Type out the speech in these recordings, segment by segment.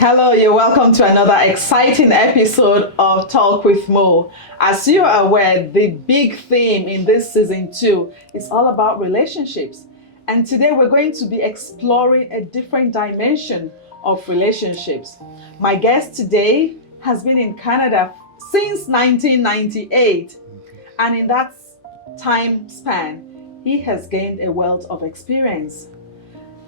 Hello, you're welcome to another exciting episode of Talk with Mo. As you are aware, the big theme in this season 2 is all about relationships. And today we're going to be exploring a different dimension of relationships. My guest today has been in Canada since 1998. And in that time span, he has gained a wealth of experience.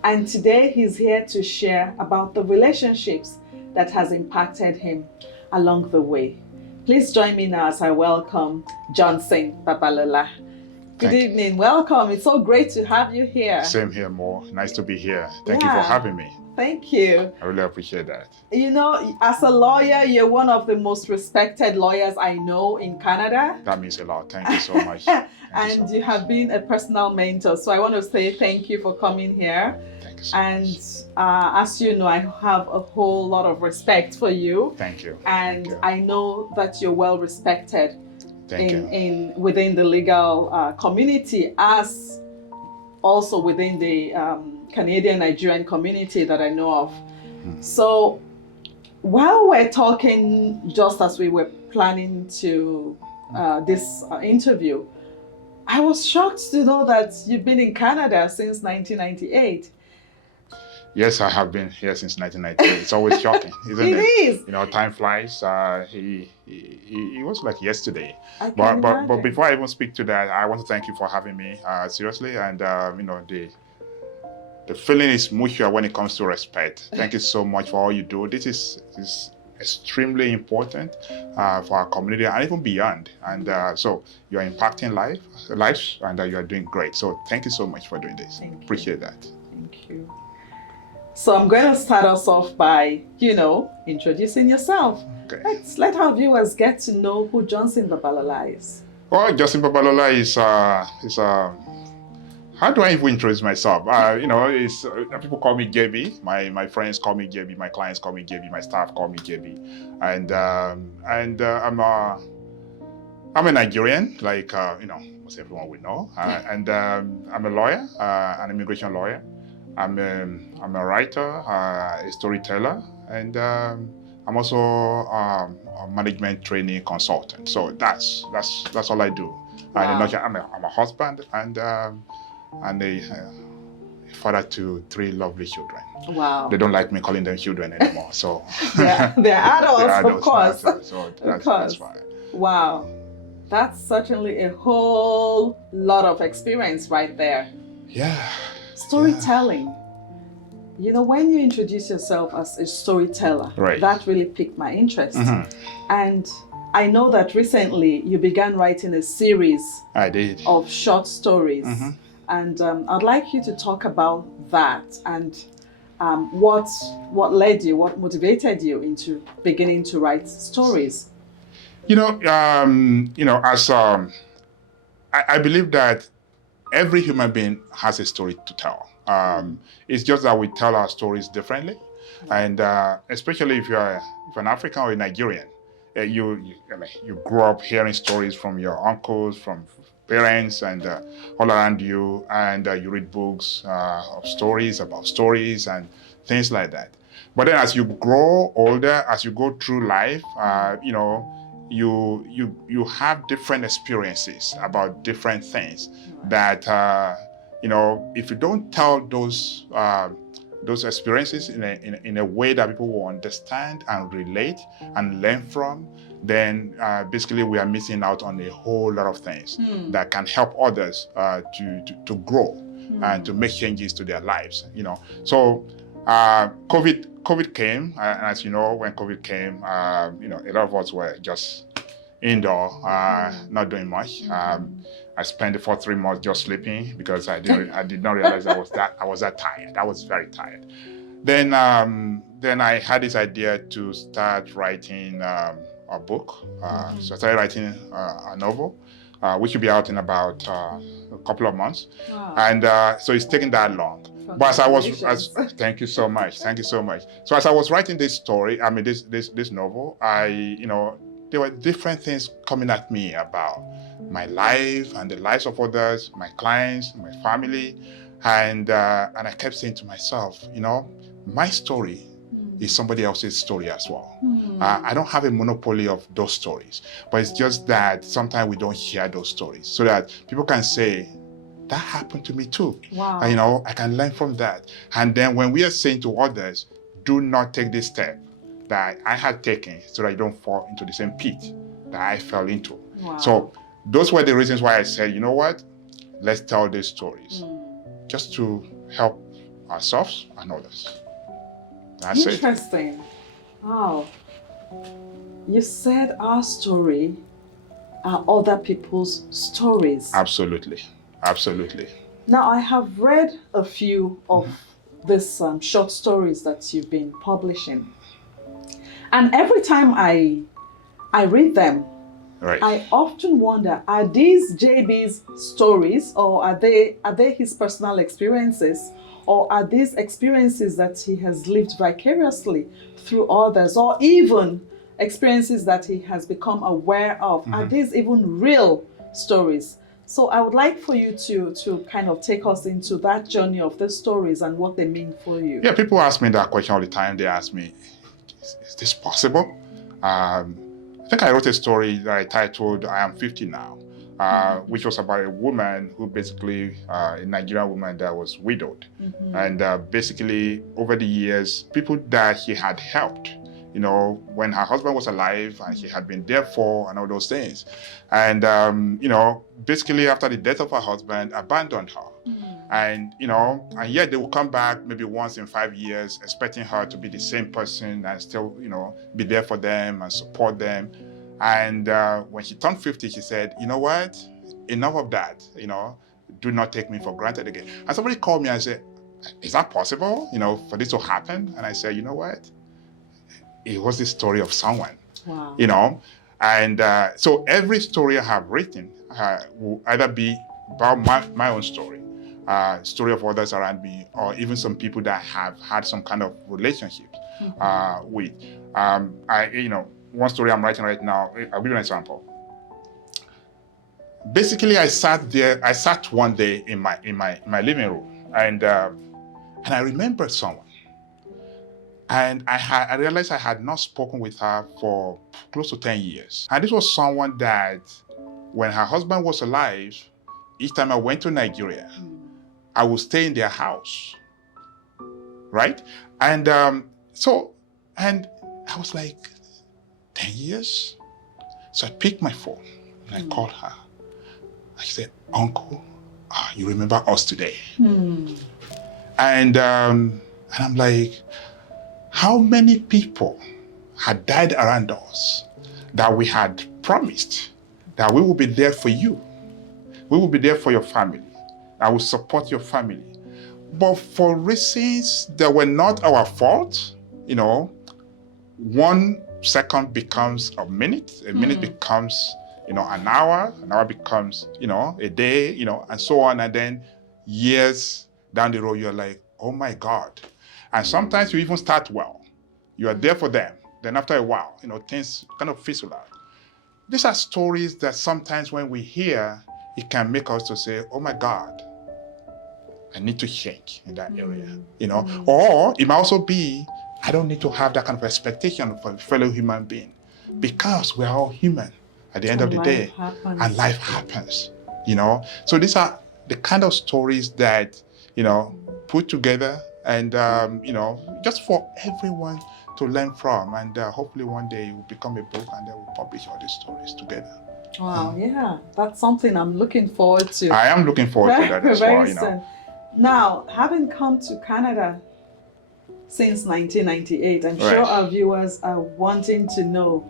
And today he's here to share about the relationships that has impacted him along the way. Please join me now as I welcome Johnson Babalola. Good evening, welcome. It's so great to have you here. Same here, Mo. Nice to be here. Thank you for having me. Thank you. I really appreciate that. You know, as a lawyer, you're one of the most respected lawyers I know in Canada. That means a lot. Thank you so much. And you have been a personal mentor. So I want to say thank you for coming here. Thank you so much. As you know, I have a whole lot of respect for you. Thank you. And Thank you. I know that you're well respected Thank within the legal community, as also within the Canadian Nigerian community that I know of. So while we're talking, just as we were planning to this interview, I was shocked to know that you've been in Canada since 1998. Yes, I have been here since 1998. It's always shocking, isn't it? It is. You know, time flies. He was like yesterday. But But before I even speak to that, I want to thank you for having me seriously. And you know, the feeling is mutual when it comes to respect. Thank you so much for all you do. This is extremely important for our community and even beyond. And so you're impacting lives, and you are doing great. So thank you so much for doing this. Appreciate that. Thank you. So I'm going to start us off by, introducing yourself. Okay. Let our viewers get to know who Johnson Babalola is. Well, Johnson Babalola is how do I even introduce myself? People call me JB. My friends call me JB. My clients call me JB. My staff call me JB. And I'm a Nigerian, like most everyone would know. And I'm a lawyer, an immigration lawyer. I'm a writer, a storyteller, and I'm also a management training consultant. So that's all I do. Wow. And I'm a husband and a father to 3 lovely children. Wow. They don't like me calling them children anymore. So they're adults, of course. So that's fine. Wow. That's certainly a whole lot of experience right there. Yeah. Storytelling. You know, when you introduce yourself as a storyteller, right, that really piqued my interest. Mm-hmm. And I know that recently you began writing a series of short stories. Mm-hmm. And I'd like you to talk about that and what led you, what motivated you into beginning to write stories. I believe that every human being has a story to tell. It's just that we tell our stories differently, and especially if you're an African or a Nigerian, you grow up hearing stories from your uncles, from parents, and all around you, and you read books of stories about stories and things like that. But then, as you grow older, as you go through life, you have different experiences about different things that if you don't tell those experiences in a way that people will understand and relate and learn from, then basically we are missing out on a whole lot of things that can help others to grow and to make changes to their lives. So COVID came, and as you know, when COVID came, a lot of us were just indoor, not doing much. I spent the first 3 months just sleeping because I did not realize I was that tired. I was very tired. Then I had this idea to start writing a book. So I started writing a novel, which will be out in about a couple of months. Wow. And so it's taken that long. But thank you so much. So as I was writing this story, this novel, there were different things coming at me about my life and the lives of others, my clients, my family, and I kept saying to myself, my story is somebody else's story as well. I don't have a monopoly of those stories, but it's just that sometimes we don't hear those stories so that people can say, that happened to me too. Wow. And, I can learn from that. And then when we are saying to others, do not take this step that I had taken so that you don't fall into the same pit that I fell into. Wow. So those were the reasons why I said, you know what? Let's tell these stories just to help ourselves and others. That's it. Interesting. Wow. You said our story are other people's stories. Absolutely. Absolutely. Now, I have read a few of these short stories that you've been publishing. And every time I read them, Right. I often wonder, are these JB's stories, or are they his personal experiences, or are these experiences that he has lived vicariously through others, or even experiences that he has become aware of? Are these even real stories? So I would like for you to kind of take us into that journey of the stories and what they mean for you. Yeah, people ask me that question all the time. They ask me, is this possible? I think I wrote a story that I titled I Am 50 Now, which was about a woman who basically, a Nigerian woman that was widowed. And basically, over the years, people that she had helped, when her husband was alive and she had been there for and all those things. And, basically after the death of her husband, abandoned her. And, and yet they will come back maybe once in 5 years, expecting her to be the same person and still, be there for them and support them. And when she turned 50, she said, you know what? Enough of that, do not take me for granted again. And somebody called me and said, is that possible, for this to happen? And I said, you know what? It was the story of someone, Wow. And so every story I have written will either be about my own story, story of others around me, or even some people that have had some kind of relationship with. One story I'm writing right now, I'll give you an example. Basically, I sat one day in my living room, and I remembered someone. And I realized I had not spoken with her for close to 10 years. And this was someone that, when her husband was alive, each time I went to Nigeria, I would stay in their house, right? And and I was like, 10 years? So I picked my phone and I called her. I said, Uncle, you remember us today? And I'm like, how many people had died around us that we had promised that we will be there for you? We will be there for your family. I will support your family. But for reasons that were not our fault, 1 second becomes a minute becomes, an hour becomes, a day, and so on. And then years down the road, you're like, oh my God. And sometimes you even start well. You are there for them. Then after a while, things kind of fizzle out. These are stories that sometimes when we hear, it can make us to say, oh my God, I need to change in that area, Or it might also be, I don't need to have that kind of expectation for a fellow human being, because we're all human at the end of the day. And life happens, So these are the kind of stories that, put together and, just for everyone to learn from. And hopefully one day it will become a book and then we'll publish all these stories together. Wow, yeah. That's something I'm looking forward to. I am looking forward to that as well, Soon. Now, having come to Canada since 1998, I'm sure our viewers are wanting to know,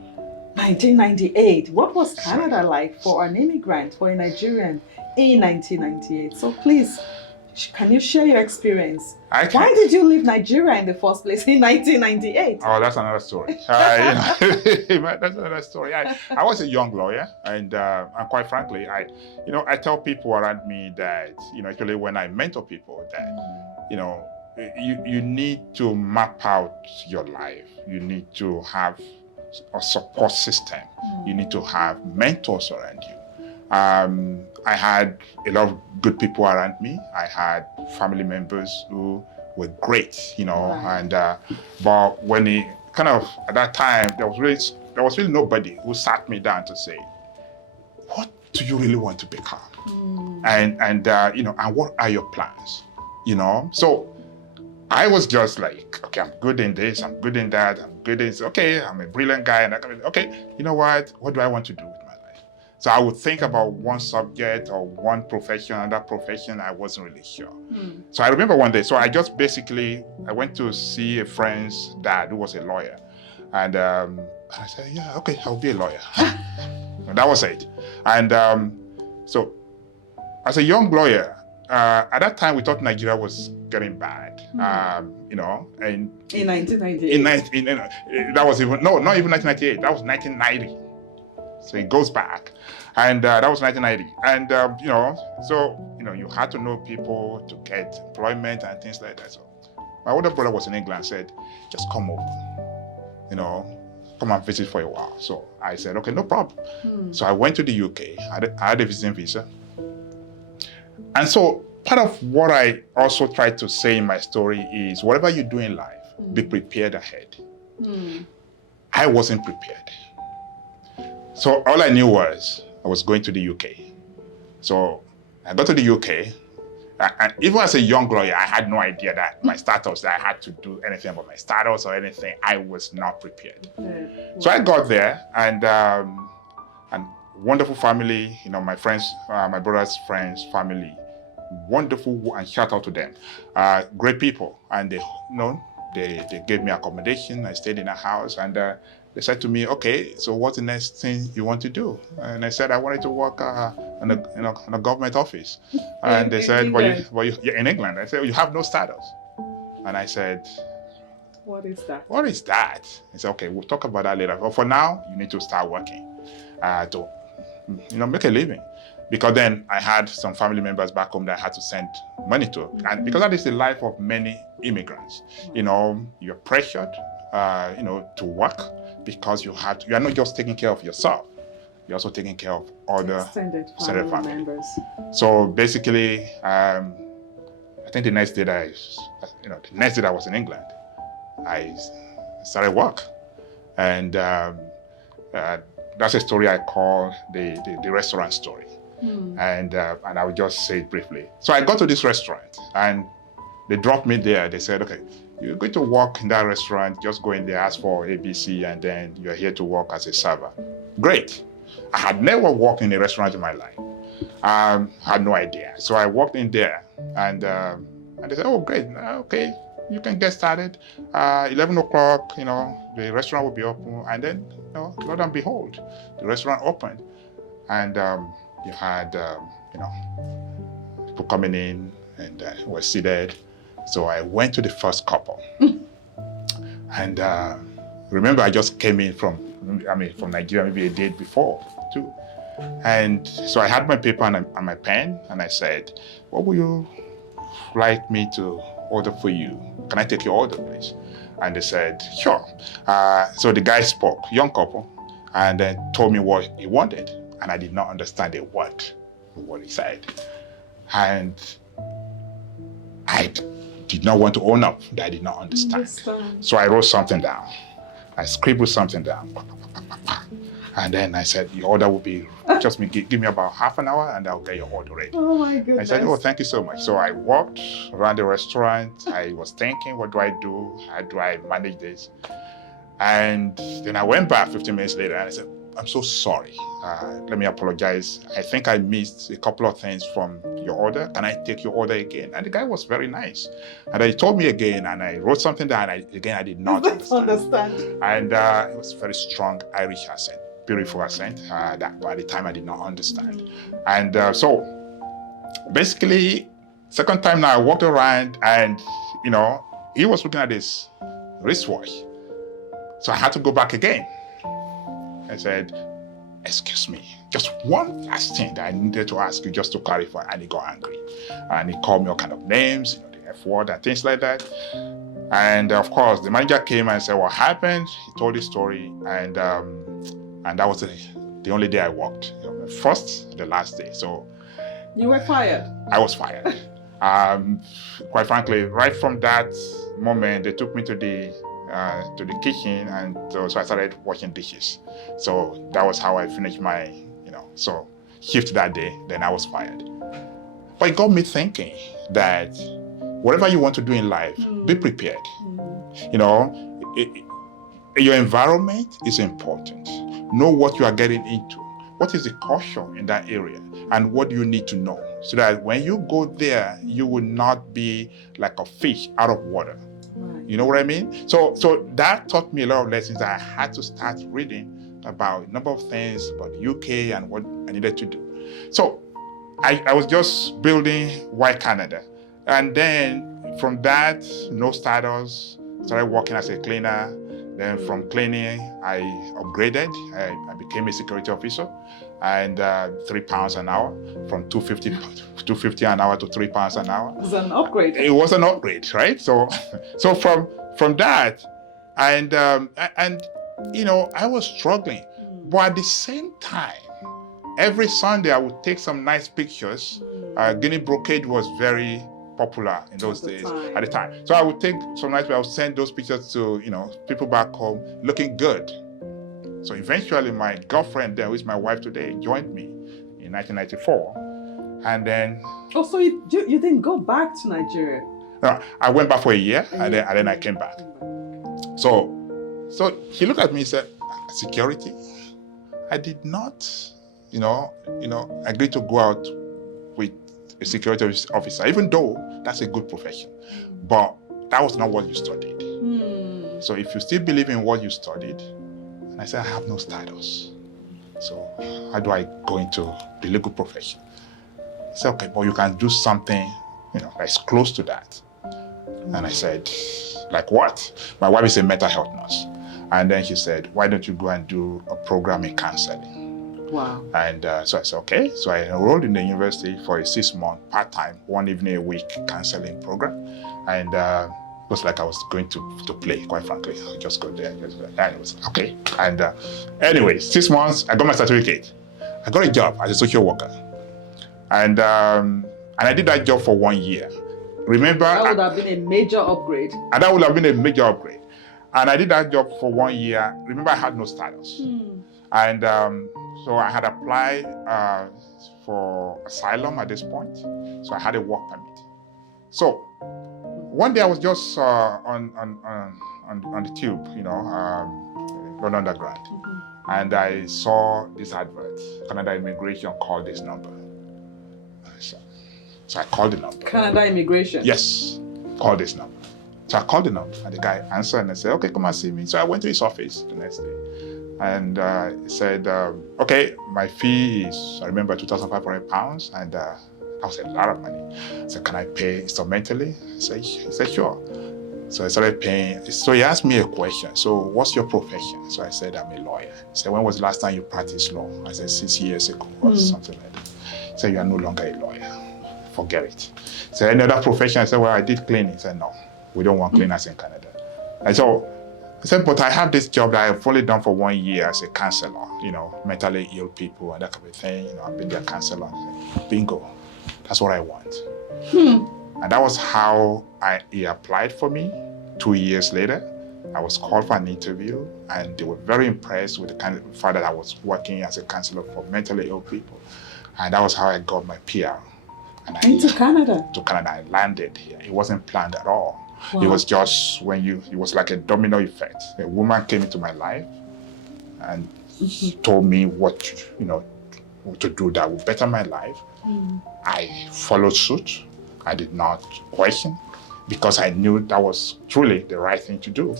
1998, what was Canada like for an immigrant, for a Nigerian in 1998? So please, can you share your experience? Why did you leave Nigeria in the first place in 1998? Oh, that's another story. That's another story. I was a young lawyer, and quite frankly, I tell people around me that, actually when I mentor people that, you need to map out your life. You need to have a support system. You need to have mentors around you. I had a lot of good people around me. I had family members who were great, Right. and but when he kind of at that time there was really nobody who sat me down to say, what do you really want to become? And and what are your plans? So I was just like, okay, I'm good in this, I'm good in that, I'm good in this. Okay, I'm a brilliant guy, and okay, you know what? What do I want to do with my life? So I would think about one subject or one profession, another profession. I wasn't really sure. So I remember one day, so I went to see a friend's dad who was a lawyer, and I said, yeah, okay, I'll be a lawyer. And that was it. And so as a young lawyer, at that time we thought Nigeria was getting bad, and In 1998. that was not even 1998. That was 1990. So it goes back, and that was 1990. And you had to know people to get employment and things like that. So my older brother was in England. Said, just come over, come and visit for a while. So I said, okay, no problem. So I went to the UK. I had a visiting visa. And so part of what I also try to say in my story is whatever you do in life, be prepared ahead. I wasn't prepared. So all I knew was I was going to the UK. So I got to the UK, and even as a young lawyer, I had no idea that my status, that I had to do anything about my status or anything. I was not prepared. So I got there, and wonderful family, my friends, my brother's friends, family, wonderful, and shout out to them. Great people, and they gave me accommodation. I stayed in a house, and they said to me, okay, so what's the next thing you want to do? And I said I wanted to work in a government office. And they said, you're in England. I said, well, you have no status. And I said, what is that? What is that? He said, okay, we'll talk about that later. But for now, you need to start working to make a living. Because then I had some family members back home that I had to send money to. And because that is the life of many immigrants. You're pressured, to work because you are not just taking care of yourself, you're also taking care of other extended family members. So basically, I think the next day that I was in England, I started work. And that's a story I call the restaurant story. And I will just say it briefly. So I got to this restaurant and they dropped me there. They said, okay, you're going to work in that restaurant, just go in there, ask for ABC, and then you're here to work as a server. Great. I had never worked in a restaurant in my life. Had no idea. So I walked in there and they said, oh, great, okay, you can get started. 11 o'clock, the restaurant will be open. And then, Lord and behold, the restaurant opened. And you had, people coming in and were seated. So I went to the first couple. And remember, I just came in from Nigeria maybe a day before too. And so I had my paper and my pen, and I said, what would you like me to order for you? Can I take your order, please? And they said, sure. So the guy spoke, young couple, and then told me what he wanted. And I did not understand a word of what he said. And I did not want to own up that I did not understand. So I wrote something down. I scribbled something down. And then I said, your order will be, just give me about half an hour and I'll get your order ready. Oh my goodness. I said, oh, thank you so much. So I walked around the restaurant. I was thinking, what do I do? How do I manage this? And then I went back 15 minutes later and I said, I'm so sorry. Let me apologize. I think I missed a couple of things from your order. Can I take your order again? And the guy was very nice. And he told me again, and I wrote something down. I did not understand. And it was a very strong Irish accent, beautiful accent. That by the time I did not understand. And so basically, second time now I walked around and, he was looking at his wristwatch. So I had to go back again. I said, excuse me, just one last thing that I needed to ask you just to clarify. And he got angry. And he called me all kind of names, the F word and things like that. And of course, the manager came and said, what happened? He told his story. And that was the only day I worked. First, the last day. So you were fired? I was fired. Quite frankly, right from that moment, they took me to the kitchen, and so I started washing dishes. So that was how I finished my, shift that day. Then I was fired. But it got me thinking that whatever you want to do in life, be prepared. You know, your environment is important. Know what you are getting into. What is the caution in that area? And what do you need to know? So that when you go there, you will not be like a fish out of water. Right. You know what I mean? So that taught me a lot of lessons. I had to start reading about a number of things about the UK and what I needed to do. So I was just building Why Canada. And then from that, no status, started working as a cleaner. Then from cleaning, I upgraded. I became a security officer, and £3 an hour, from 250 an hour to £3 an hour. It was an upgrade. It was an upgrade, right? So from that, and I was struggling, but at the same time, every Sunday I would take some nice pictures. Guinea brocade was very popular in those days at the time. So I would take some nice, I would send those pictures to people back home looking good. So eventually my girlfriend there, who is my wife today, joined me in 1994. And then so you didn't go back to Nigeria? No, I went back for a year, and then I came back. So he looked at me and said, security? I did not, agree to go out with a security officer, even though that's a good profession. But that was not what you studied. So if you still believe in what you studied, and I said, I have no status. So how do I go into the legal profession? He said, okay, but you can do something, that's close to that. And I said, like what? My wife is a mental health nurse. And then she said, why don't you go and do a program in counseling? Wow. And so I said, okay. So I enrolled in the university for a 6-month part-time, 1 evening a week counseling program. And it was like I was going to play, quite frankly. I just go there, and it was okay. And anyway, 6 months, I got my certificate. I got a job as a social worker. And I did that job for 1 year. Remember? That would have been a major upgrade. And that would have been a major upgrade. And I did that job for 1 year. Remember, I had no status. And so I had applied for asylum at this point. So I had a work permit. So one day I was just on the tube, London Underground. And I saw this advert. Canada Immigration called this number. So I called the number. Canada Immigration? Yes, call this number. So I called the number, and the guy answered, and I said, okay, come and see me. So I went to his office the next day. And he said, okay, my fee is, I remember, £2,500, and that was a lot of money. I said, can I pay instrumentally? He said, sure. So I started paying. So he asked me a question. So what's your profession? So I said, I'm a lawyer. He said, when was the last time you practiced law? I said, 6 years ago, or something like that. He said, you are no longer a lawyer. Forget it. So any other profession? I said, well, I did cleaning. He said, no, we don't want cleaners in Canada. And so I said, but I have this job that I've only done for 1 year as a counselor, mentally ill people and that kind of thing. I've been their counselor. Bingo, that's what I want. And that was how he applied for me. 2 years later, I was called for an interview, and they were very impressed with the kind of fact that I was working as a counselor for mentally ill people. And that was how I got my PR. And to Canada? To Canada. I landed here. It wasn't planned at all. Wow. It was just it was like a domino effect. A woman came into my life and told me what to do that would better my life. I followed suit. I did not question, because I knew that was truly the right thing to do.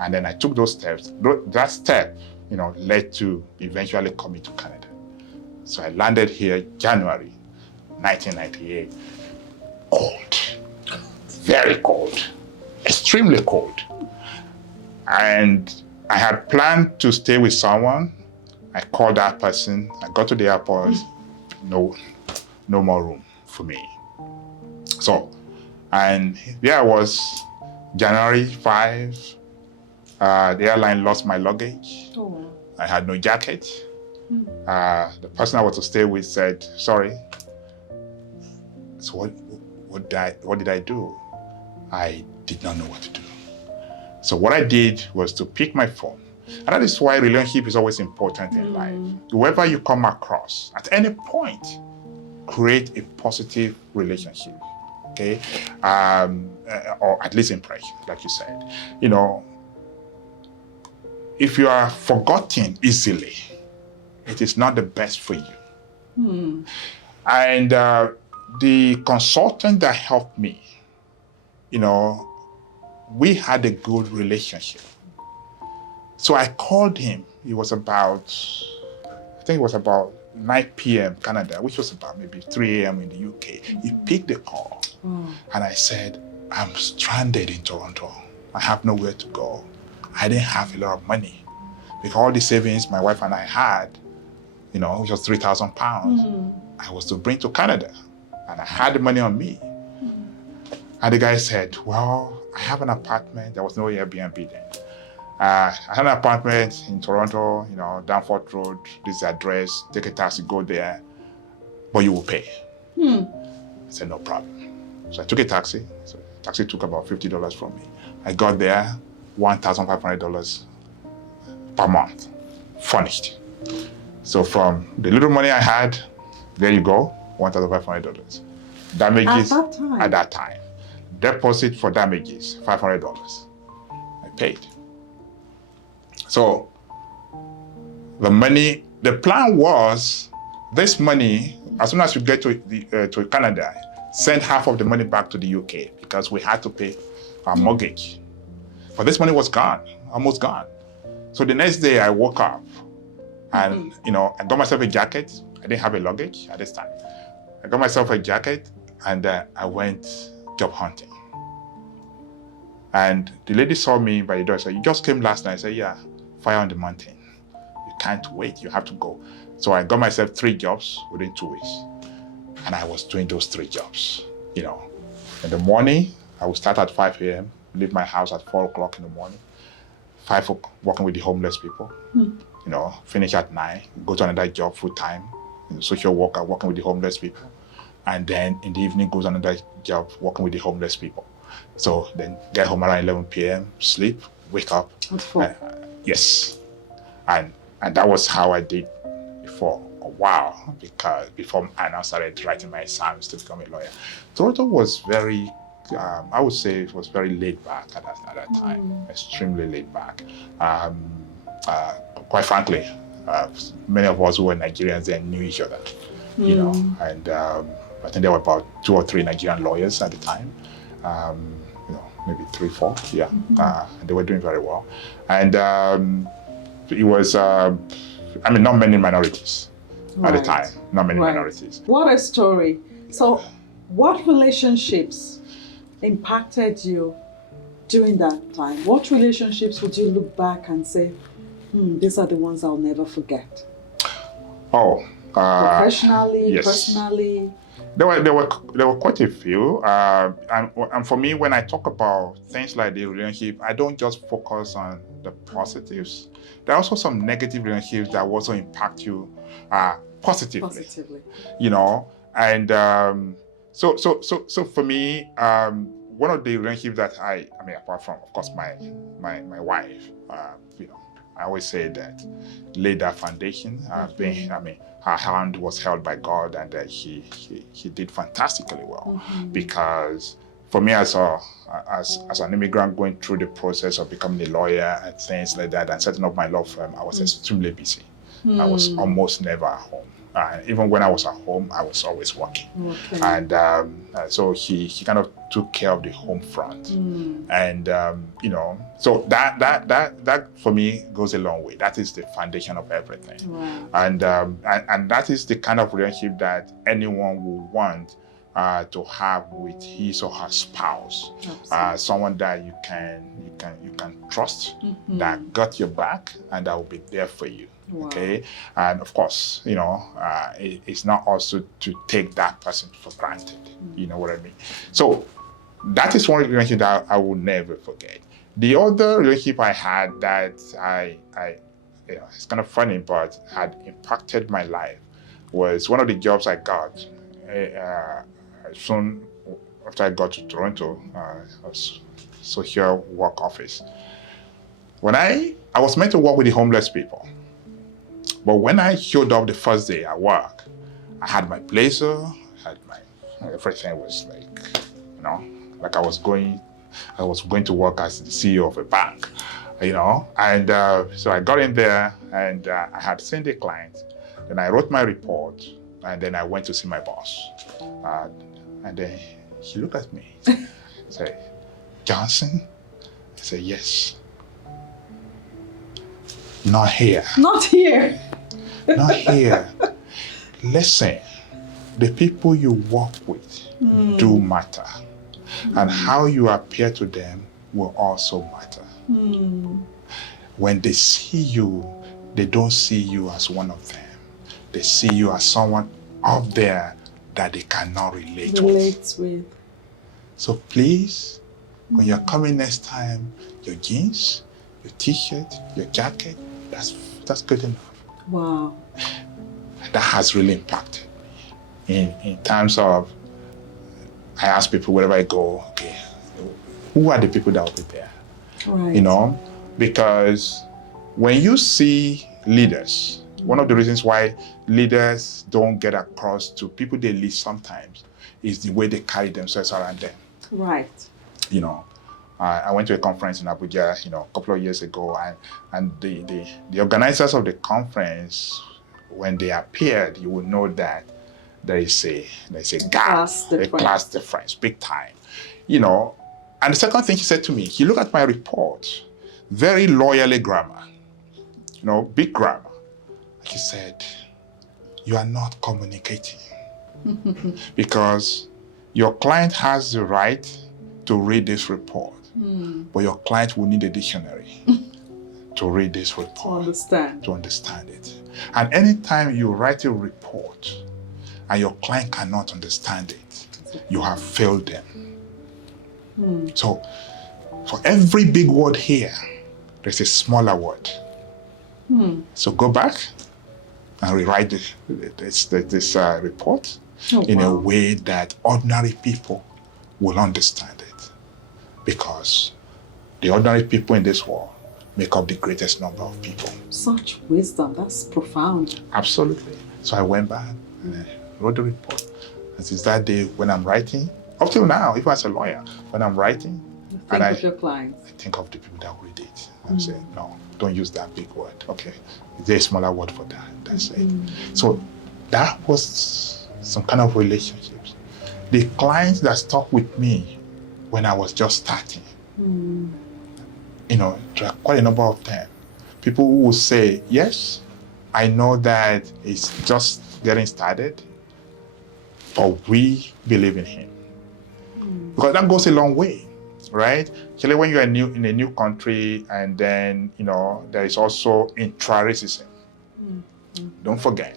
And then I took those steps. That step, led to eventually coming to Canada. So I landed here January 1998. Cold, very cold, extremely cold. And I had planned to stay with someone. I called that person. I got to the airport. No more room for me. So, and there I was, January 5. The airline lost my luggage. I had no jacket. The person I was to stay with said, sorry. So what what did I do? I did not know what to do. So what I did was to pick my phone. And that is why relationship is always important in life. Whoever you come across, at any point, create a positive relationship, okay? Or at least impression, like you said. You know, if you are forgotten easily, it is not the best for you. And the consultant that helped me, you know, we had a good relationship. So I called him. It was about, I think it was about 9 p.m. Canada, which was about maybe 3 a.m. in the UK. He picked the call. And I said, I'm stranded in Toronto. I have nowhere to go. I didn't have a lot of money. Because all the savings my wife and I had, you know, which was 3,000 pounds, I was to bring to Canada. And I had the money on me. And the guy said, well, I have an apartment. There was no Airbnb then. I had an apartment in Toronto, you know, Danforth Road, this address, take a taxi, go there, but you will pay. I said, no problem. So I took a taxi. So the taxi took about $50 from me. I got there, $1,500 per month, furnished. So from the little money I had, there you go, $1,500. Damages at that time. Deposit for damages, $500. I paid. So the plan was this money, as soon as you get to Canada, send half of the money back to the UK because we had to pay our mortgage. But this money was gone, almost gone. So the next day I woke up and, you know, I got myself a jacket. I didn't have a luggage at this time. I got myself a jacket and I went job hunting. And the lady saw me by the door and said, you just came last night. I said, yeah, fire on the mountain. You can't wait, you have to go. So I got myself 3 jobs within 2 weeks. And I was doing those 3 jobs, you know. In the morning, I would start at 5 a.m., leave my house at 4 o'clock in the morning, 5 o'clock working with the homeless people, you know, finish at 9, go to another job full time, social worker, working with the homeless people. And then in the evening, goes on another job working with the homeless people. So then get home around 11 p.m., sleep, wake up. Yes. And that was how I did for a while, because before I now started writing my exams to become a lawyer. Toronto was very, I would say it was very laid back at that time, extremely laid back. Quite frankly, many of us who were Nigerians then knew each other, you know, and I think there were about 2 or 3 Nigerian lawyers at the time. You know, maybe 3, 4, yeah. And they were doing very well. And it was, not many minorities at the time, not many minorities. What a story. So what relationships impacted you during that time? What relationships would you look back and say, these are the ones I'll never forget? Professionally, yes. Personally? There were quite a few, and for me, when I talk about things like the relationship, I don't just focus on the positives. There are also some negative relationships that also impact you positively. You know, and so for me, one of the relationships that I mean, apart from of course my wife, you know, I always say that laid that foundation. Her hand was held by God, and she did fantastically well. Because for me, as an immigrant going through the process of becoming a lawyer and things like that, and setting up my law firm, I was extremely busy. I was almost never at home. Even when I was at home, I was always working. And so she kind of took care of the home front. And you know, so that for me goes a long way. That is the foundation of everything. And that is the kind of relationship that anyone will want to have with his or her spouse. Someone that you can trust, that got your back, and that will be there for you. Okay, and of course, you know, it's not also to take that person for granted. You know what I mean? So that is one relationship that I will never forget. The other relationship I had that I you know, it's kind of funny, but had impacted my life was one of the jobs I got soon after I got to Toronto, social work office. When I was meant to work with the homeless people, but when I showed up the first day at work, I had my blazer, everything was like I was going to work as the CEO of a bank, and so I got in there and I had seen the client, then I wrote my report, and then I went to see my boss, and then he looked at me, said, "Johnson?" I said, "Yes." "Not here." Not here. Not here. Listen, the people you work with do matter, and how you appear to them will also matter. When they see you, they don't see you as one of them. They see you as someone up there that they cannot relate with. So please, when you're coming next time, your jeans, your t-shirt, your jacket, that's good enough. Wow. That has really impacted me in terms of, I ask people wherever I go, okay, who are the people that will be there? Right. Because when you see leaders, one of the reasons why leaders don't get across to people they lead sometimes is the way they carry themselves around them. Right. I went to a conference in Abuja, a couple of years ago, and the organizers of the conference, when they appeared, you will know that there is a gap, a class difference, big time, And the second thing he said to me, he looked at my report, very loyally grammar, big grammar. He said, "You are not communicating because your client has the right to read this report, but your client will need a dictionary to read this report, to understand it. And anytime you write a report and your client cannot understand it, you have failed them." So for every big word here, there's a smaller word. So go back and rewrite this report in a way that ordinary people will understand it. Because the ordinary people in this world make up the greatest number of people. Such wisdom, that's profound. Absolutely. So I went back and I wrote the report. And since that day, when I'm writing, up till now, even as a lawyer, when I'm writing, think of your clients. I think of the people that read it. I'm saying, no, don't use that big word. Okay, is there a smaller word for that? That's it. So that was some kind of relationships. The clients that stuck with me when I was just starting, there are quite a number of them. People who will say, yes, I know that it's just getting started, but we believe in him. Because that goes a long way, right? Actually, when you are in a new country, and then, there is also intra-racism. Don't forget,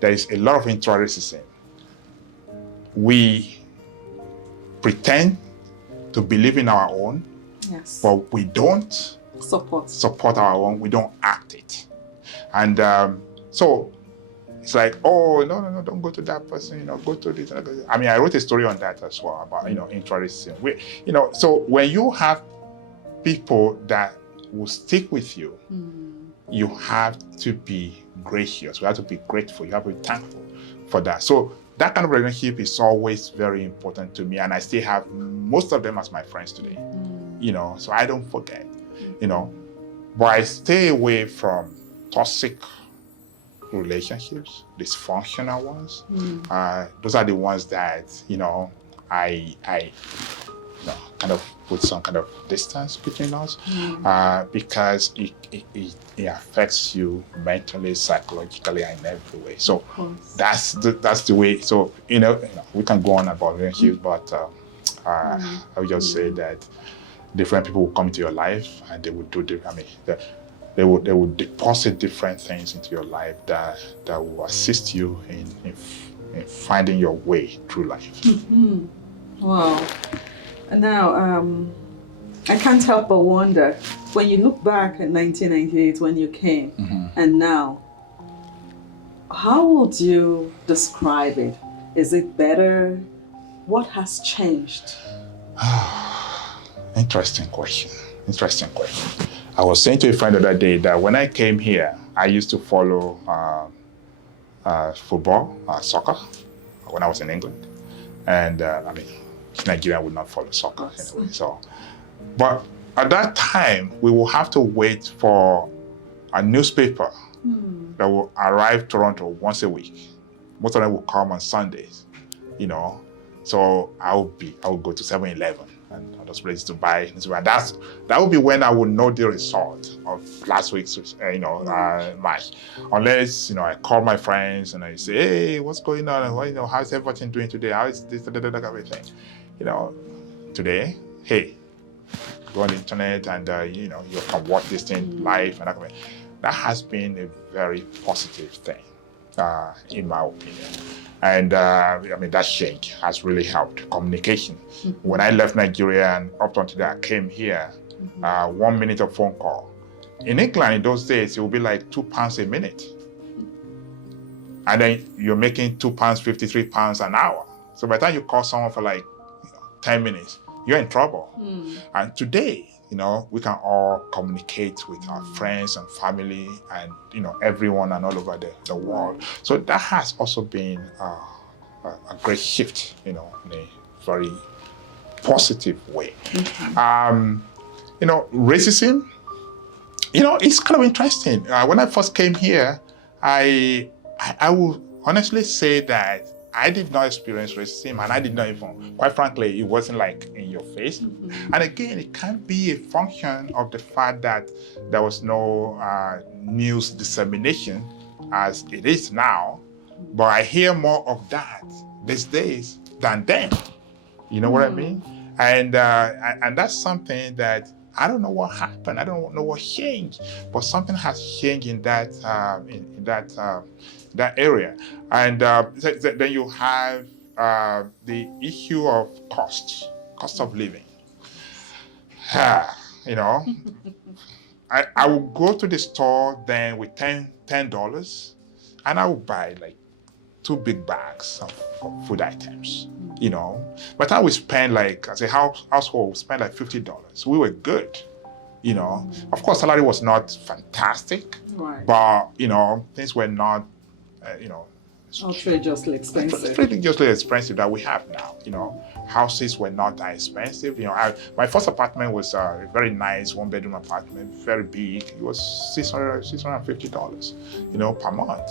there is a lot of intra-racism. We pretend to believe in our own, but we don't support our own, we don't act it. And so it's like, oh, no, don't go to that person, go to this. I mean, I wrote a story on that as well about, intra-racism. So when you have people that will stick with you, you have to be gracious, you have to be grateful, you have to be thankful for that. So that kind of relationship is always very important to me, and I still have most of them as my friends today, so I don't forget, but I stay away from toxic relationships, dysfunctional ones. Those are the ones that, I kind of put some kind of distance between us, because it affects you mentally, psychologically, and in every way. So that's the way. So we can go on about relationships, but I would just say that different people will come into your life and they will do they will deposit different things into your life that will assist you in finding your way through life. Wow. And now, I can't help but wonder, when you look back at 1998 when you came, and now, how would you describe it? Is it better? What has changed? Interesting question. Interesting question. I was saying to a friend the other day that when I came here, I used to follow football, soccer, when I was in England. And I mean, Nigerian would not follow soccer anyway. So, but at that time, we will have to wait for a newspaper that will arrive Toronto once a week. Most of them will come on Sundays, you know. So I would go to 7-Eleven and those places to buy newspaper. That would be when I would know the result of last week's match. Unless, I call my friends and I say, hey, what's going on? How's everything doing today? How is this, everything? Today, hey, go on the internet and you can watch this thing live and that has been a very positive thing, in my opinion. And that change has really helped communication. When I left Nigeria and up until I came here, 1 minute of phone call. In England, in those days, it would be like £2 a minute. And then you're making £2, 53 pounds an hour. So by the time you call someone for 10 minutes, you're in trouble. And today, we can all communicate with our friends and family and, everyone and all over the world. So that has also been a great shift, in a very positive way. Racism, it's kind of interesting. When I first came here, I will honestly say that I did not experience racism, and I did not even, quite frankly, it wasn't in your face. And again, it can be a function of the fact that there was no news dissemination as it is now. But I hear more of that these days than then. You know what I mean? And that's something that I don't know what happened. I don't know what changed, but something has changed in that that area. And then you have the issue of cost of living. I will go to the store then with $10, and I will buy 2 big bags of food items. But I would spend as a household, spend $50. We were good. Of course, salary was not fantastic, right, but things were not outrageously expensive. Ridiculously expensive that we have now. Houses were not that expensive. My first apartment was a very nice 1-bedroom apartment, very big. It was $650, per month.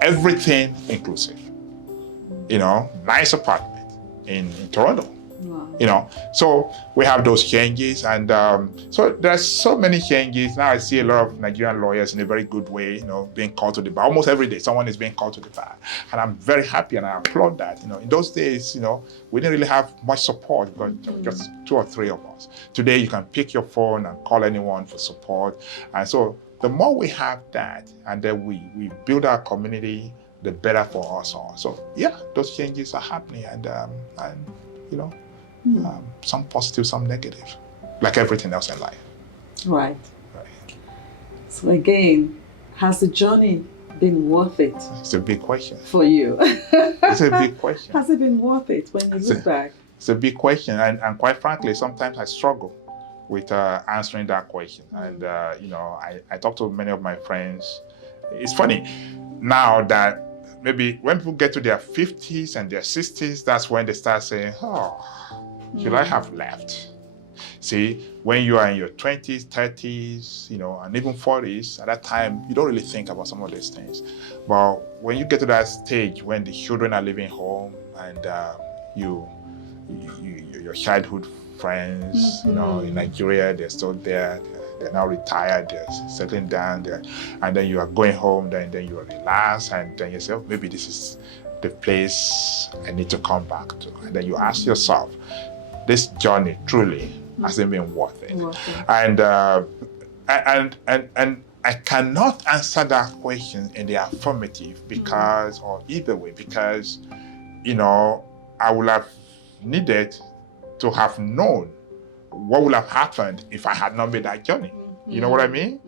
Everything inclusive. Nice apartment in Toronto. Wow. So we have those changes, and so there's so many changes. Now I see a lot of Nigerian lawyers in a very good way, being called to the bar. Almost every day someone is being called to the bar. And I'm very happy and I applaud that. In those days, we didn't really have much support, because just 2 or 3 of us. Today you can pick your phone and call anyone for support. And so the more we have that, and then we build our community, the better for us all. So yeah, those changes are happening, and some positive, some negative, like everything else in life. Right. So again, has the journey been worth it? It's a big question. For you? It's a big question. Has it been worth it when you look back? It's a big question, and quite frankly, sometimes I struggle with answering that question. And I talk to many of my friends. It's funny now that maybe when people get to their 50s and their 60s, that's when they start saying, should I have left? See, when you are in your 20s, 30s, and even 40s, at that time, you don't really think about some of these things. But when you get to that stage when the children are leaving home and your childhood friends, in Nigeria, they're still there, they're now retired, they're settling down there, and then you are going home, then you are relaxed, and then you say, maybe this is the place I need to come back to. And then you ask yourself, this journey truly hasn't been worth it. And I cannot answer that question in the affirmative or either way, because I would have needed to have known what would have happened if I had not made that journey. You know what I mean?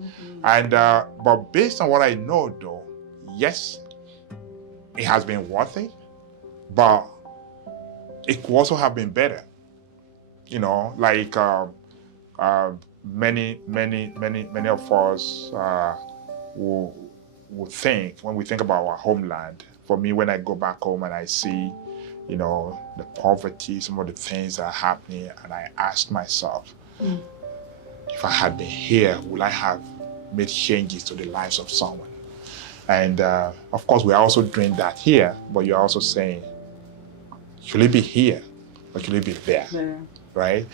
And but based on what I know, though, yes, it has been worth it, but it could also have been better. You know, like many of us will think, when we think about our homeland. For me, when I go back home and I see, you know, the poverty, some of the things that are happening, and I ask myself, if I had been here, would I have made changes to the lives of someone? And of course, we are also doing that here, but you're also saying, should it be here or should it be there? Yeah. Right?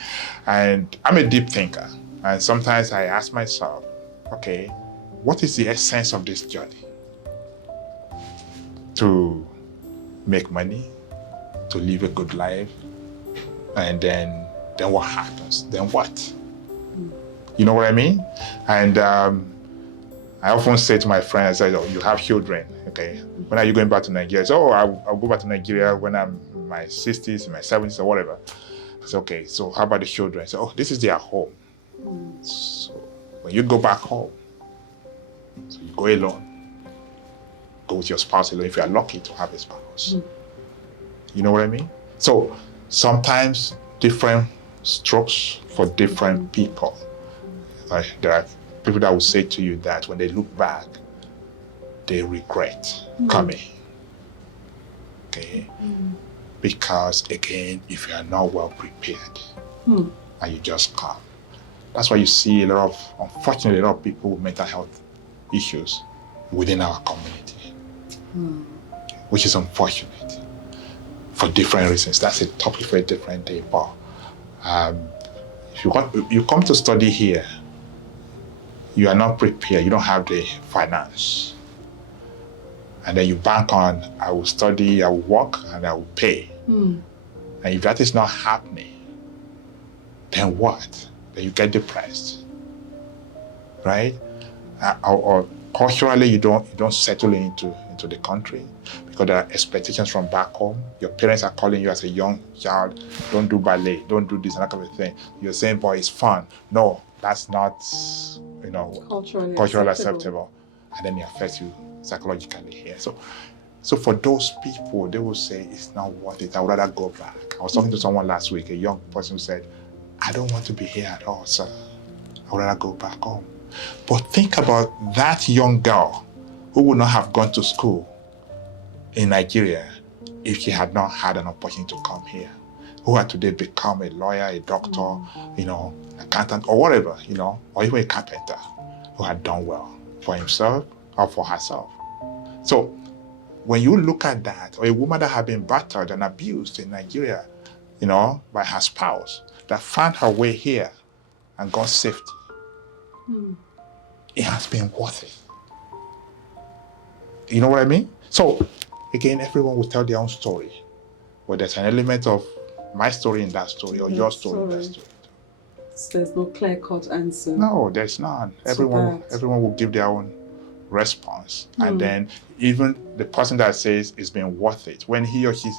And I'm a deep thinker. And sometimes I ask myself, okay, what is the essence of this journey? To make money, to live a good life, and then what happens? Then what? You know what I mean? And I often say to my friends, I say, oh, you have children, okay? When are you going back to Nigeria? So, oh, I'll go back to Nigeria when I'm in my 60s, my 70s, or whatever. I say, okay, so how about the children? I say, oh, this is their home. So when you go back home, so you go alone, go with your spouse alone if you are lucky to have a spouse. You know what I mean? So sometimes different strokes for different people. There are people that will say to you that when they look back, they regret coming. Okay? Because again, if you are not well prepared and you just come, that's why you see unfortunately, a lot of people with mental health issues within our community, which is unfortunate for different reasons. That's a topic for a different day. But if you come to study here, you are not prepared, you don't have the finance. And then you bank on, I will study, I will work, and I will pay. And if that is not happening, then what? Then you get depressed, right? Or culturally, you don't settle into the country because there are expectations from back home. Your parents are calling you as a young child, don't do ballet, don't do this and that kind of thing. You're saying, boy, it's fun. No, that's not, culturally acceptable. And then it affects you psychologically here. So for those people, they will say, it's not worth it. I would rather go back. I was talking to someone last week, a young person who said, I don't want to be here at all, sir. I would rather go back home. But think about that young girl who would not have gone to school in Nigeria if she had not had an opportunity to come here, who had today become a lawyer, a doctor, accountant, or whatever, or even a carpenter, who had done well for himself or for herself. So when you look at that, or a woman that had been battered and abused in Nigeria, by her spouse, that found her way here and got safety, it has been worth it. You know what I mean? So again, everyone will tell their own story, but there's an element of my story in that story, or your story in that story. There's no clear-cut answer. No, there's none. Everyone will give their own response. And then even the person that says it's been worth it, when he or she,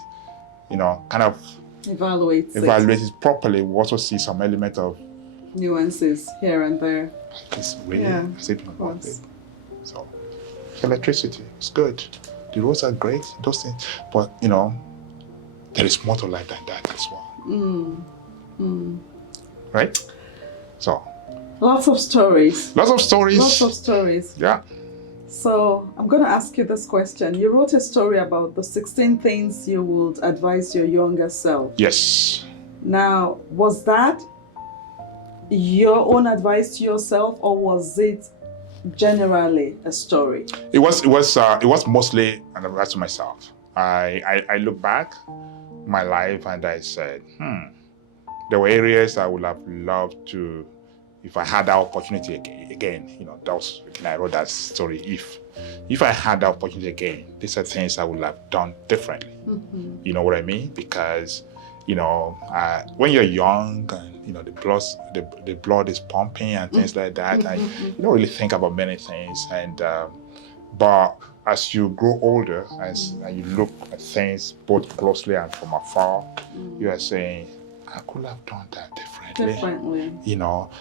kind of evaluates it properly, we also see some element of nuances here and there. It's really, has it been worth it? So, electricity is good. The roads are great, those things. But, there is more to life than that as well. Right? So. Lots of stories. Yeah. So I'm going to ask you this question. You wrote a story about the 16 things you would advise your younger self. Yes. Now, was that your own advice to yourself, or was it generally a story? It was mostly an advice to myself. I look back my life and I said, there were areas I would have loved to, if I had that opportunity again, that was, I wrote that story. If I had that opportunity again, these are things I would have done differently. You know what I mean? Because, when you're young and, the blood is pumping and things like that, and you don't really think about many things. And, but as you grow older, and you look at things both closely and from afar, you are saying, I could have done that differently.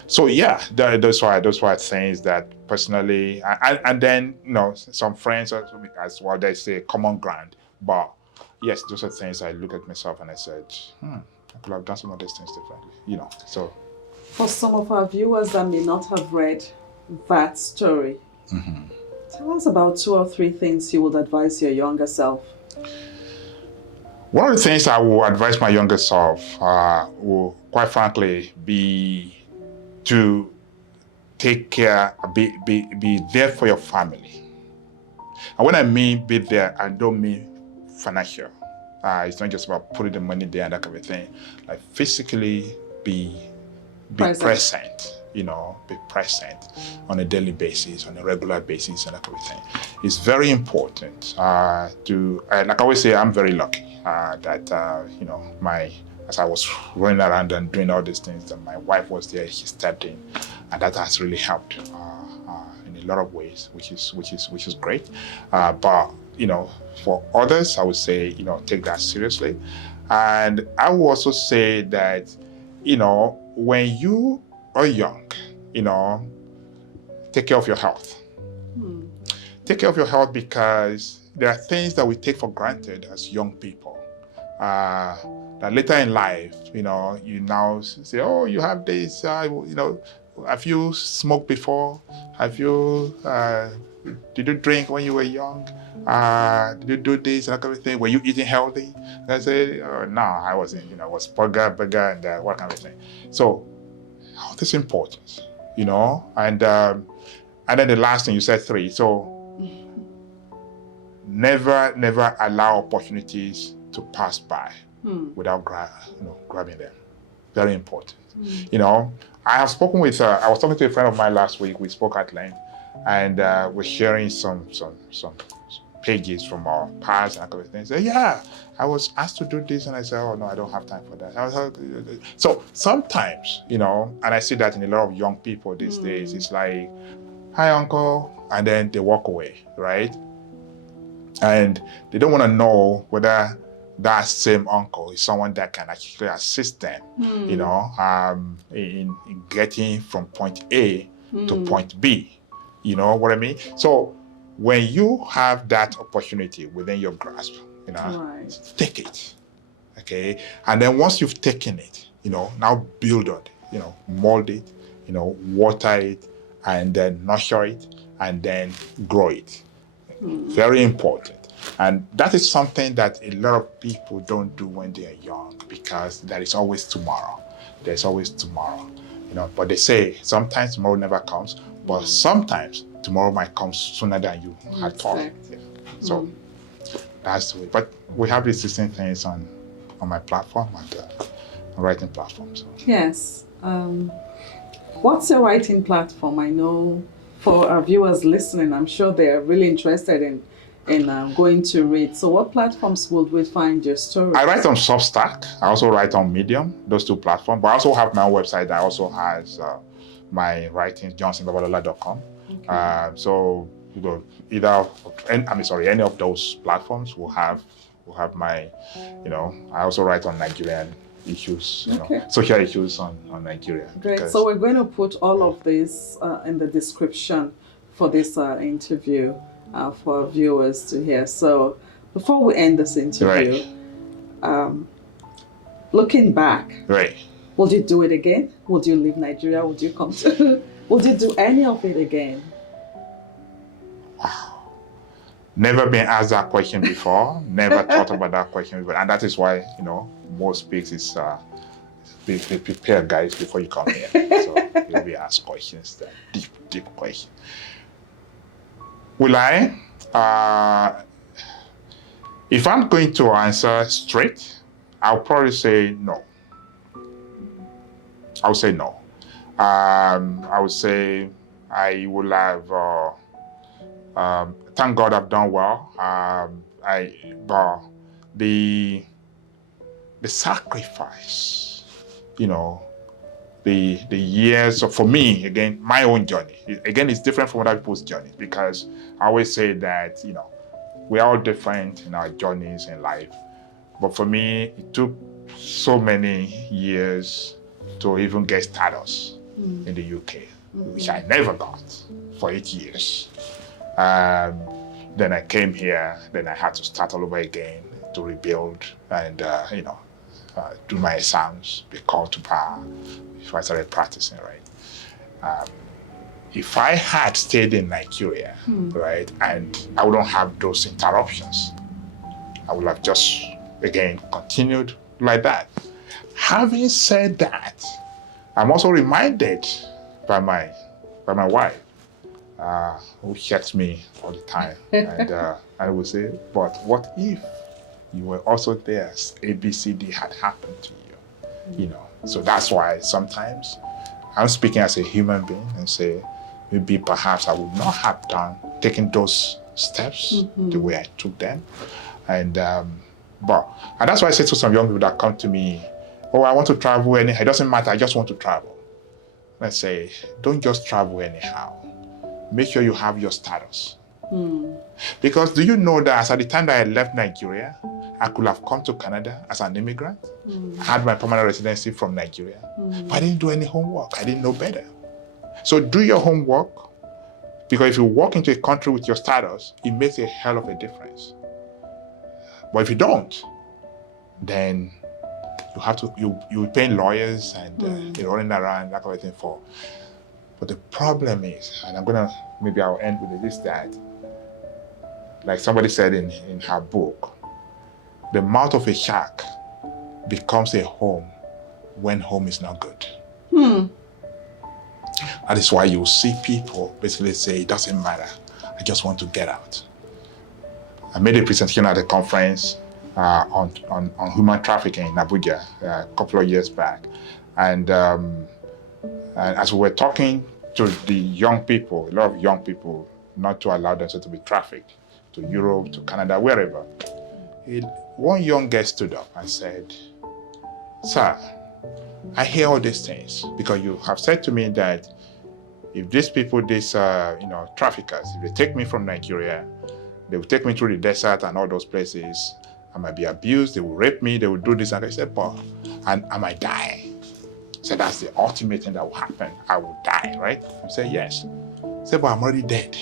So yeah, those were things that personally, and then some friends as well, they say common ground, but yes, those are things I look at myself and I said, I could have done some of these things differently, so. For some of our viewers that may not have read that story, tell us about 2 or 3 things you would advise your younger self. One of the things I will advise my younger self will, quite frankly, be to take care, be there for your family. And when I mean be there, I don't mean financial. It's not just about putting the money there and that kind of thing. Like physically be present. Be present on a daily basis, on a regular basis, and that kind of thing. It's very important like I always say, I'm very lucky that, as I was running around and doing all these things, that my wife was there, she stepped in, and that has really helped in a lot of ways, which is great. But, for others, I would say, take that seriously. And I would also say that, when you are young, take care of your health. Take care of your health, because there are things that we take for granted as young people. That later in life, you now say, oh, you have this, have you smoked before? Did you drink when you were young? Did you do this and that kind of thing? Were you eating healthy? And I say, oh, no, I wasn't, I was burger, and what kind of thing. So, health is important, and then the last thing, you said 3. So, never allow opportunities to pass by without grabbing them. Very important. I was talking to a friend of mine last week. We spoke at length, and we're sharing some pages from our past and kind of things. Yeah, I was asked to do this, and I said, oh no, I don't have time for that. So sometimes, and I see that in a lot of young people these days. It's like, hi uncle, and then they walk away, right? And they don't want to know whether that same uncle is someone that can actually assist them, in getting from point A to point B. You know what I mean? So when you have that opportunity within your grasp, right, take it, okay? And then once you've taken it, now build on it, mold it, water it, and then nurture it, and then grow it. Very important. And that is something that a lot of people don't do when they are young, because there is always tomorrow. There's always tomorrow. But they say sometimes tomorrow never comes, but sometimes tomorrow might come sooner than you had thought. Yeah. So that's the way. But we have these 16 things on my platform, and writing platform. So. Yes. What's your writing platform? I know for our viewers listening, I'm sure they're really interested in going to read. So what platforms would we find your story? I write on Substack. I also write on Medium, those 2 platforms. But I also have my own website that also has my writings, johnsonbabalola.com. Okay. So any of those platforms will have my, I also write on Nigerian issues, social issues on Nigeria. Great. So we're going to put all of this in the description for this interview for our viewers to hear. So before we end this interview, right, looking back, right, would you do it again? Would you leave Nigeria? Would you would you do any of it again? Wow. Never been asked that question before. Never thought about that question before. And that is why, most speaks is be prepared, guys, before you come here. So you'll be asked questions, deep questions. Will I? If I'm going to answer straight, I'll probably say no. I would say no. I would say I will have, thank God I've done well. But the sacrifice, the years of, for me, again, my own journey. Again, it's different from other people's journey, because I always say that, we're all different in our journeys in life. But for me, it took so many years to even get status in the UK, which I never got for 8 years. Then I came here, then I had to start all over again. It to rebuild and, do my exams, be called to bar before I started practicing, right? If I had stayed in Nigeria, right, and I wouldn't have those interruptions, I would have just, again, continued like that. Having said that, I'm also reminded by my wife, who checks me all the time, and I will say, but what if you were also there, ABCD had happened to you, So that's why sometimes I'm speaking as a human being and say, maybe perhaps I would not have taken those steps the way I took them. And that's why I say to some young people that come to me, oh, I want to travel anyhow. It doesn't matter, I just want to travel. Let's say, don't just travel anyhow. Make sure you have your status. Because do you know that as at the time that I left Nigeria, I could have come to Canada as an immigrant. I had my permanent residency from Nigeria, but I didn't do any homework. I didn't know better. So do your homework, because if you walk into a country with your status, it makes a hell of a difference. But if you don't, then you have to, you're paying lawyers and you're running around, that kind of thing for. But the problem is, and maybe I'll end with this, that, like somebody said in her book, the mouth of a shark becomes a home when home is not good. That is why you see people basically say, it doesn't matter, I just want to get out. I made a presentation at a conference on human trafficking in Abuja a couple of years back. And as we were talking to the young people, a lot of young people, not to allow themselves to be trafficked to Europe, to Canada, wherever, one young guy stood up and said, sir, I hear all these things because you have said to me that if these people, these traffickers, if they take me from Nigeria, they will take me through the desert and all those places. I might be abused, they will rape me, they will do this. And I said, but I might die. So that's the ultimate thing that will happen. I will die, right? I said, yes. I said, but I'm already dead.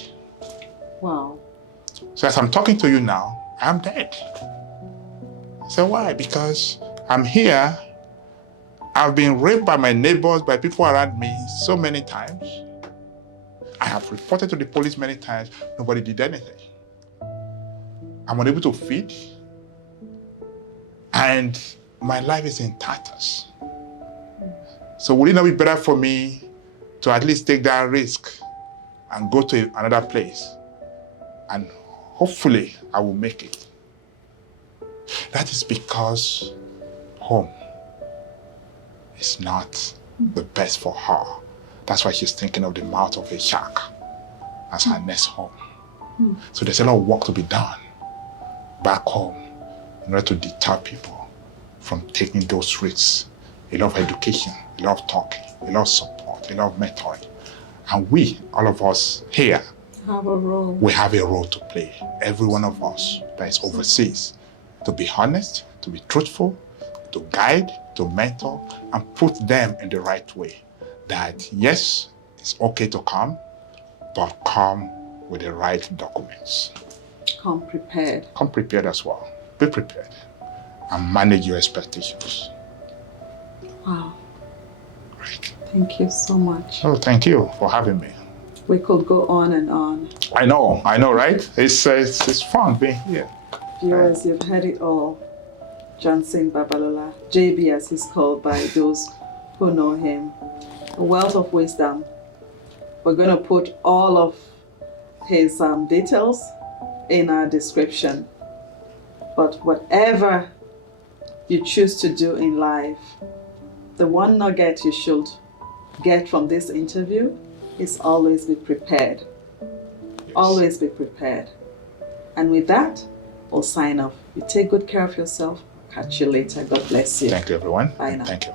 Wow. So as I'm talking to you now, I'm dead. I said, why? Because I'm here. I've been raped by my neighbors, by people around me so many times. I have reported to the police many times. Nobody did anything. I'm unable to feed. And my life is in tatters. So would it not be better for me to at least take that risk and go to another place? And hopefully I will make it. That is because home is not the best for her. That's why she's thinking of the mouth of a shark as her next home. So there's a lot of work to be done back home in order to deter people from taking those risks. A lot of education, a lot of talking, a lot of support, a lot of mentoring. And we, all of us here, Have a role. We have a role to play. Every one of us that is overseas, to be honest, to be truthful, to guide, to mentor, and put them in the right way. That yes, it's okay to come, but come with the right documents. Come prepared. Come prepared as well. Be prepared and manage your expectations. Wow. Right. Thank you so much. Oh, thank you for having me. We could go on and on. I know, right? It's fun being here. Viewers, you've heard it all. Johnson Babalola, JB as he's called by those who know him. A wealth of wisdom. We're going to put all of his details in our description. But whatever you choose to do in life, the one nugget you should get from this interview is always be prepared. Yes. Always be prepared. And with that, we'll sign off. You take good care of yourself. Catch you later. God bless you. Thank you, everyone. Bye now. Thank you.